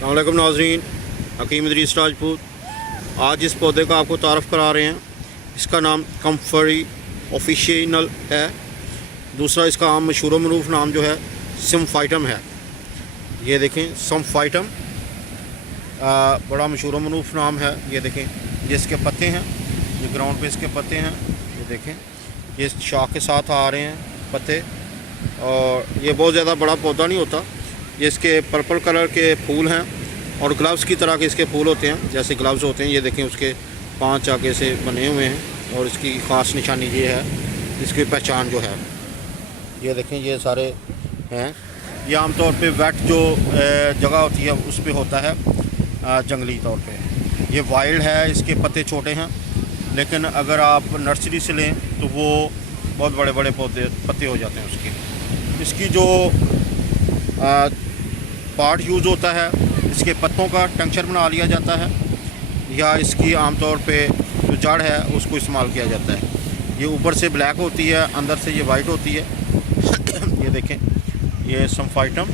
अस्सलाम वालेकुम नाज़रीन, हकीम इदरीस राजपूत। आज इस पौधे का आपको तारफ़ करा रहे हैं। इसका नाम कम्फरी ऑफिशियल है। दूसरा इसका आम मशहूर मरूफ नाम जो है सिम्फाइटम है। ये देखें सिम्फाइटम बड़ा मशहूर मरूफ नाम है। ये देखें, ये इसके पत्ते हैं, ये ग्राउंड पे इसके पत्ते हैं। ये देखें, ये शाख के साथ आ रहे हैं पत्ते, और ये बहुत ज़्यादा बड़ा पौधा नहीं होता। ये इसके पर्पल कलर के फूल हैं और ग्लव्स की तरह के इसके फूल होते हैं, जैसे ग्लव्स होते हैं। ये देखें, उसके 5 आगे से बने हुए हैं और इसकी ख़ास निशानी ये है, इसकी पहचान जो है। ये देखें, ये सारे हैं। ये आमतौर पे वेट जो जगह होती है उस पर होता है जंगली तौर पे। ये वाइल्ड है, इसके पत्ते छोटे हैं, लेकिन अगर आप नर्सरी से लें तो वो बहुत बड़े बड़े पत्ते हो जाते हैं उसके। इसकी जो पार्ट यूज़ होता है, इसके पत्तों का टिंचर बना लिया जाता है, या इसकी आमतौर पे जो जड़ है उसको इस्तेमाल किया जाता है। ये ऊपर से ब्लैक होती है, अंदर से ये वाइट होती है। ये देखें, ये सिम्फाइटम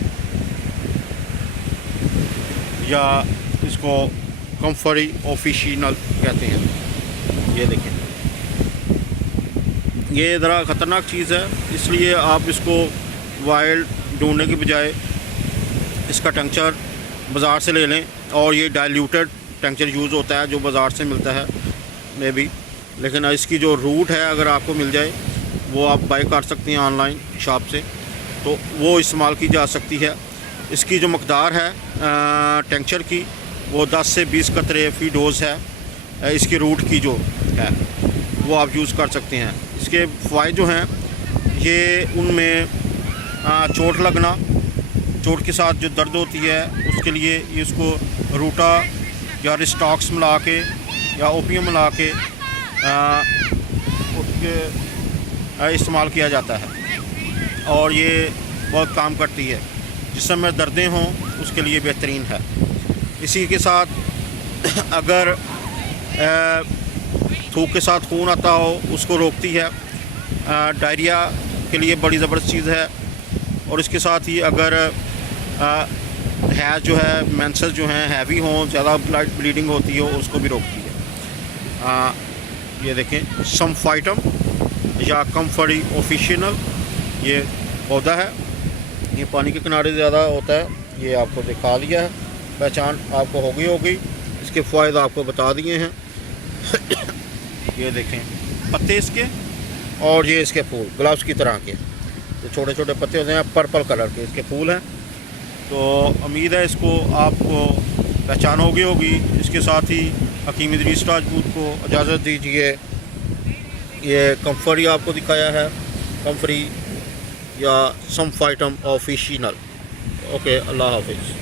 या इसको कम्फरी ऑफिशियल कहते हैं। ये देखें, ये ज़रा ख़तरनाक चीज़ है, इसलिए आप इसको वाइल्ड ढूंढने की बजाय इसका टिंचर बाज़ार से ले लें। और ये डाइल्यूटेड टिंचर यूज़ होता है जो बाज़ार से मिलता है मे बी, लेकिन इसकी जो रूट है अगर आपको मिल जाए वो आप बाय कर सकती हैं ऑनलाइन शॉप से, तो वो इस्तेमाल की जा सकती है। इसकी जो मकदार है टिंचर की, वो 10 से 20 कतरे फ़ी डोज़ है। इसकी रूट की जो है वो आप यूज़ कर सकते हैं। इसके फ़ायदे जो हैं, ये उनमें चोट लगना, चोट के साथ जो दर्द होती है उसके लिए इसको रूटा या रिस्टॉक्स मिला के या ओपियम मिला के उसके इस्तेमाल किया जाता है, और ये बहुत काम करती है। जिस समय दर्दें हों उसके लिए बेहतरीन है। इसी के साथ अगर थूक के साथ खून आता हो उसको रोकती है। डायरिया के लिए बड़ी ज़बरदस्त चीज़ है। और इसके साथ ही अगर है जो है मेंसेस जो हैं हैवी हों, ज़्यादा ब्लीडिंग होती हो, उसको भी रोकती है। ये देखें, सिम्फाइटम या कम्फरी ऑफिशियल ये पौधा है। ये पानी के किनारे ज़्यादा होता है। ये आपको दिखा दिया है, पहचान आपको होगी। इसके फ़ायदे आपको बता दिए हैं। ये देखें पत्ते इसके, और ये इसके फूल ग्लव्स की तरह के, जो छोटे छोटे पत्ते होते हैं, पर्पल कलर के इसके फूल हैं। तो उम्मीद है इसको आपको पहचान होगी। इसके साथ ही हकीम इदरीस राजपूत को इजाज़त दीजिए। ये कम्फरी आपको दिखाया है, कम्फरी या सिम्फाइटम ऑफिशियल। ओके, अल्लाह हाफिज़।